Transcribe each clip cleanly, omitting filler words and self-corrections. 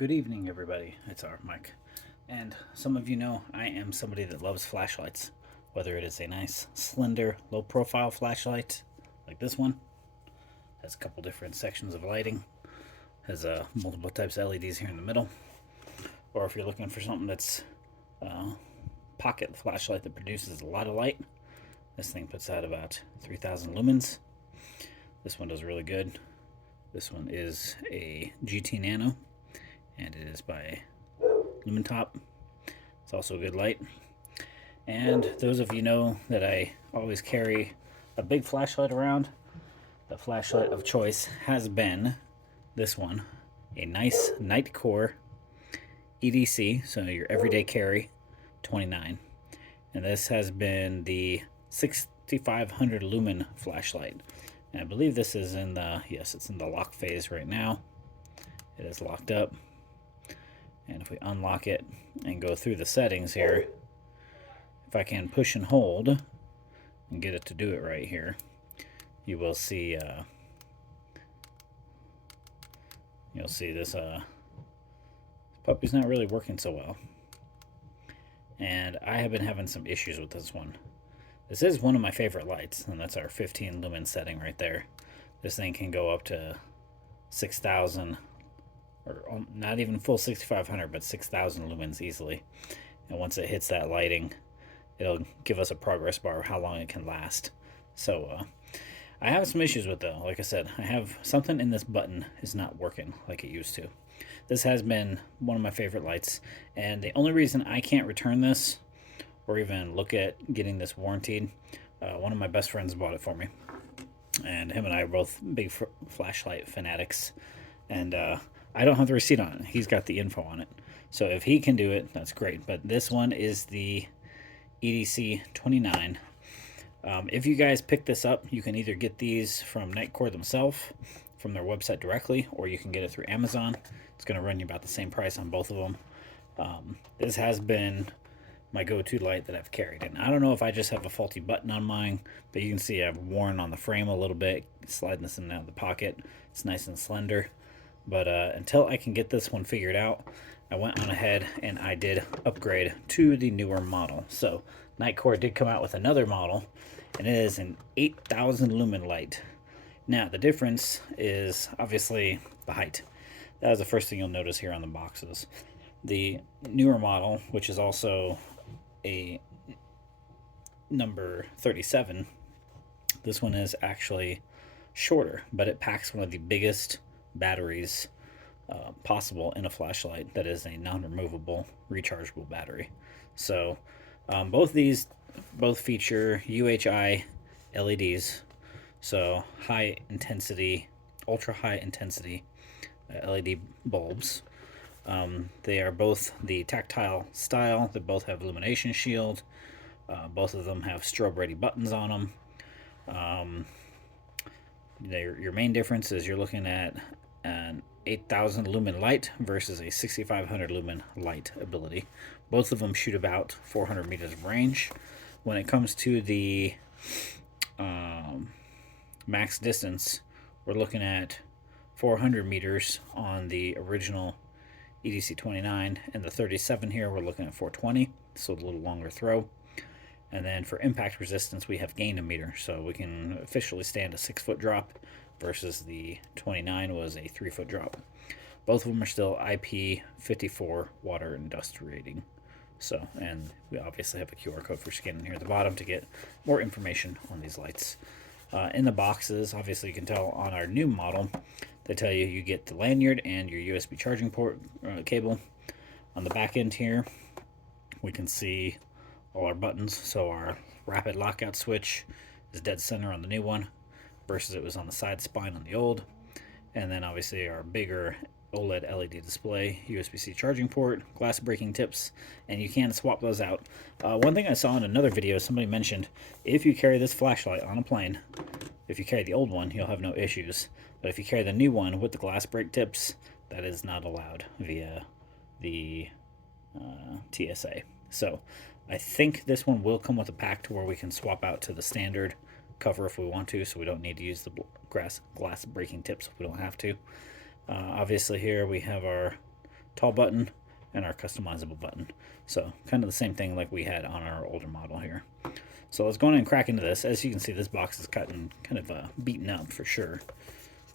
Good evening, everybody. It's our Mike. And some of you know I am somebody that loves flashlights. Whether it is a nice, slender, low profile flashlight like this one, has a couple different sections of lighting, has multiple types of LEDs here in the middle, or if you're looking for something that's a pocket flashlight that produces a lot of light, this thing puts out about 3,000 lumens. This one does really good. This one is a GT Nano, and it is by Lumentop. It's also a good light. And those of you know that I always carry a big flashlight around. The flashlight of choice has been this one, a nice Nightcore EDC, so your everyday carry, 29. And this has been the 6500 lumen flashlight. And I believe this is in the, yes, it's in the lock phase right now. It is locked up. And if we unlock it and go through the settings here, if I can push and hold and get it to do it right here, you will see you'll see this puppy's not really working so well. And I have been having some issues with this one. This is one of my favorite lights, and that's our 15 lumen setting right there. This thing can go up to 6,000, or not even full 6,500, but 6,000 lumens easily. And once it hits that lighting, it'll give us a progress bar of how long it can last. So I have some issues with it though. Like I said, I have something in this button is not working like it used to. This has been one of my favorite lights, and the only reason I can't return this or even look at getting this warranted, one of my best friends bought it for me, and him and I are both big flashlight fanatics, and I don't have the receipt on it. He's got the info on it, so if he can do it, that's great. But this one is the EDC 29. If you guys pick this up, you can either get these from Nightcore themselves, from their website directly, or you can get it through Amazon. It's going to run you about the same price on both of them. This has been my go-to light that I've carried, and I don't know if I just have a faulty button on mine, but you can see I've worn on the frame a little bit, sliding this in and out of the pocket. It's nice and slender, but until I can get this one figured out, I went on ahead and I did upgrade to the newer model. So Nightcore did come out with another model, and it is an 8,000 lumen light. Now the difference is obviously the height. That was the first thing you'll notice here on the boxes. The newer model, which is also a number 37, this one is actually shorter, but it packs one of the biggest batteries possible in a flashlight. That is a non-removable rechargeable battery. So both feature UHI LEDs, so high intensity, ultra high intensity LED bulbs. They are both the tactile style. They both have illumination shield. Both of them have strobe ready buttons on them. Your main difference is you're looking at an 8,000 lumen light versus a 6,500 lumen light ability. Both of them shoot about 400 meters of range. When it comes to the max distance, we're looking at 400 meters on the original EDC 29, and the 37 here we're looking at 420, so a little longer throw. And then for impact resistance, we have gained a meter, so we can officially stand a 6-foot drop versus the 29 was a 3-foot drop. Both of them are still IP54 water and dust rating. So, and we obviously have a QR code for scanning here at the bottom to get more information on these lights. In the boxes, obviously you can tell on our new model, they tell you you get the lanyard and your USB charging port cable. On the back end here, we can see all our buttons. So our rapid lockout switch is dead center on the new one versus it was on the side spine on the old. And then obviously our bigger OLED LED display, USB-C charging port, glass breaking tips, and you can swap those out. One thing I saw in another video, somebody mentioned if you carry this flashlight on a plane, if you carry the old one, you'll have no issues. But if you carry the new one with the glass break tips, that is not allowed via the TSA. So I think this one will come with a pack to where we can swap out to the standard cover if we want to, so we don't need to use the glass breaking tips if we don't have to. Obviously here we have our tall button, and our customizable button. So kind of the same thing like we had on our older model here. So let's go in and crack into this. As you can see, this box is cut and kind of beaten up for sure.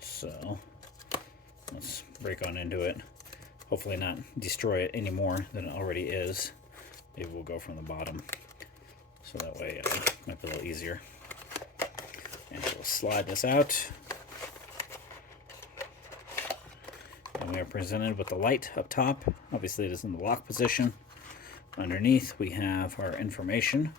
So let's break on into it. Hopefully not destroy it any more than it already is. Maybe we'll go from the bottom, so that way it might be a little easier. And we'll slide this out. And we are presented with the light up top. Obviously it is in the lock position. Underneath we have our information.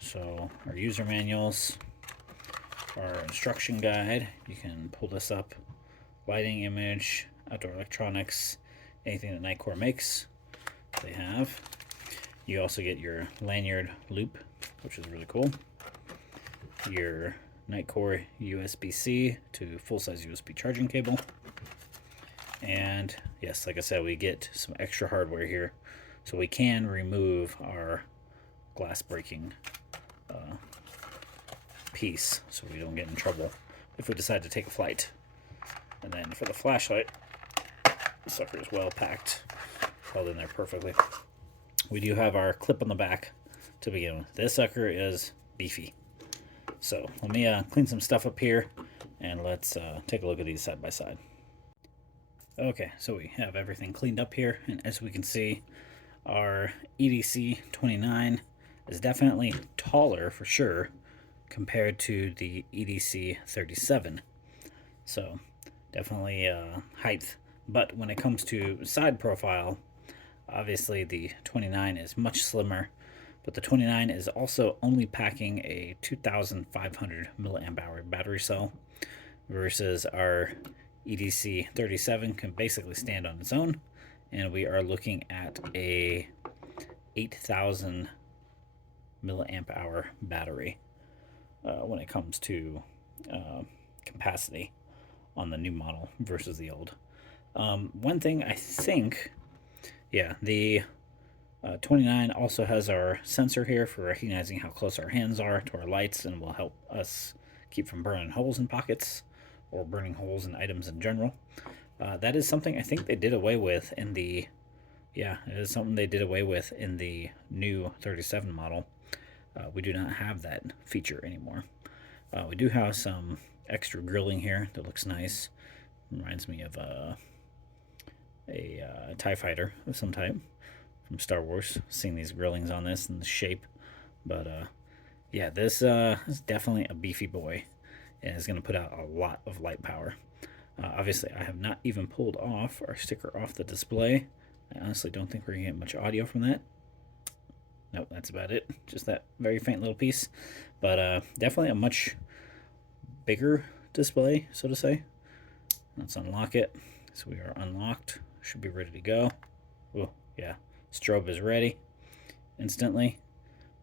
So our user manuals, our instruction guide. You can pull this up. Lighting, image, outdoor electronics, anything that Nitecore makes, they have. You also get your lanyard loop, which is really cool. Your Nitecore USB-C to full-size USB charging cable. And yes, like I said, we get some extra hardware here, so we can remove our glass breaking piece, so we don't get in trouble if we decide to take a flight. And then for the flashlight, the sucker is well packed, held in there perfectly. We do have our clip on the back to begin with. This sucker is beefy. So let me clean some stuff up here, and let's take a look at these side by side. Okay, so we have everything cleaned up here, and as we can see, our EDC 29 is definitely taller for sure compared to the EDC 37. So definitely height. But when it comes to side profile, obviously the 29 is much slimmer, but the 29 is also only packing a 2,500 milliamp hour battery cell, versus our EDC 37 can basically stand on its own, and we are looking at a 8,000 milliamp hour battery when it comes to capacity on the new model versus the old. One thing I think, yeah, the 29 also has our sensor here for recognizing how close our hands are to our lights, and will help us keep from burning holes in pockets or burning holes in items in general. That is something I think they did away with in the, yeah, it is something they did away with in the new 37 model. We do not have that feature anymore. We do have some extra grilling here that looks nice. Reminds me of a TIE fighter of some type from Star Wars. Seeing these grillings on this and the shape. But yeah, this is definitely a beefy boy, and is going to put out a lot of light power. Obviously, I have not even pulled off our sticker off the display. I honestly don't think we're going to get much audio from that. Nope, that's about it. Just that very faint little piece. But definitely a much bigger display, so to say. Let's unlock it. So we are unlocked. Should be ready to go. Oh, yeah. Strobe is ready instantly.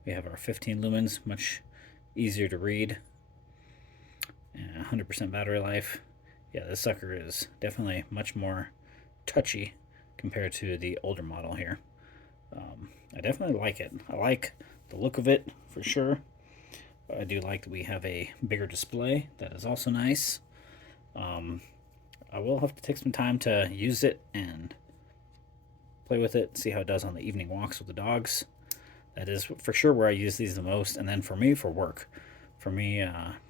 We have our 15 lumens, much easier to read. 100% battery life. Yeah, this sucker is definitely much more touchy compared to the older model here. I definitely like it. I like the look of it for sure. I do like that we have a bigger display. That is also nice. I will have to take some time to use it and play with it, see how it does on the evening walks with the dogs. That is for sure where I use these the most. And then for me, for work. For me,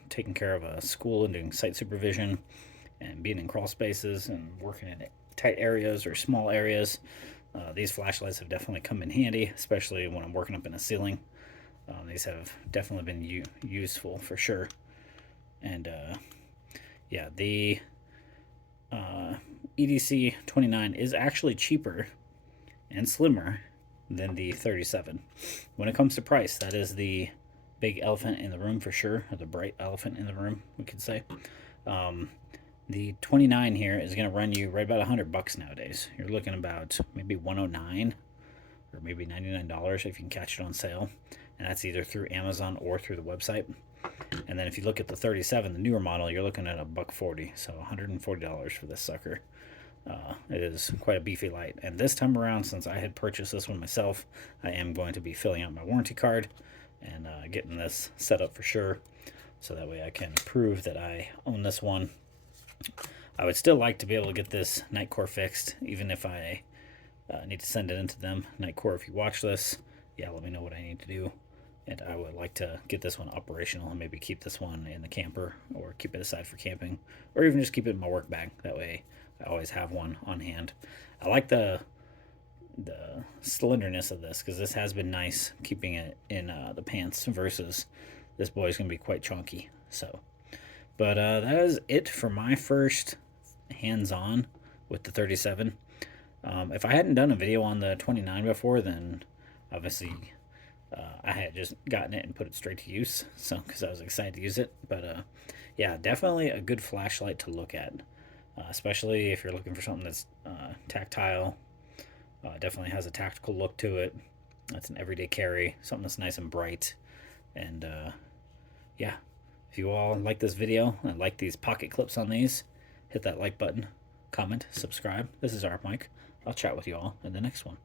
taking care of a school and doing site supervision and being in crawl spaces and working in tight areas or small areas, these flashlights have definitely come in handy, especially when I'm working up in a ceiling. These have definitely been useful for sure. And yeah, the EDC 29 is actually cheaper and slimmer than the 37. When it comes to price, that is the big elephant in the room for sure, or the bright elephant in the room, we could say. The 29 here is going to run you right about $100 nowadays. You're looking about maybe $109 or maybe $99 if you can catch it on sale, and that's either through Amazon or through the website. And then if you look at the 37, the newer model, you're looking at $140, so $140 for this sucker. It is quite a beefy light. And this time around, since I had purchased this one myself, I am going to be filling out my warranty card and getting this set up for sure, so that way I can prove that I own this one. I would still like to be able to get this Nitecore fixed, even if I I need to send it into them. Nightcore, if you watch this, yeah, let me know what I need to do. And I would like to get this one operational and maybe keep this one in the camper or keep it aside for camping or even just keep it in my work bag. That way I always have one on hand. I like the slenderness of this because this has been nice keeping it in the pants versus this boy's going to be quite chunky. So, but that is it for my first hands-on with the 37. If I hadn't done a video on the 29 before, then obviously I had just gotten it and put it straight to use, so because I was excited to use it. But yeah, definitely a good flashlight to look at, especially if you're looking for something that's tactile. Definitely has a tactical look to it. That's an everyday carry, something that's nice and bright. And yeah, if you all like this video and like these pocket clips on these, hit that like button, comment, subscribe. This is Art Mike. I'll chat with you all in the next one.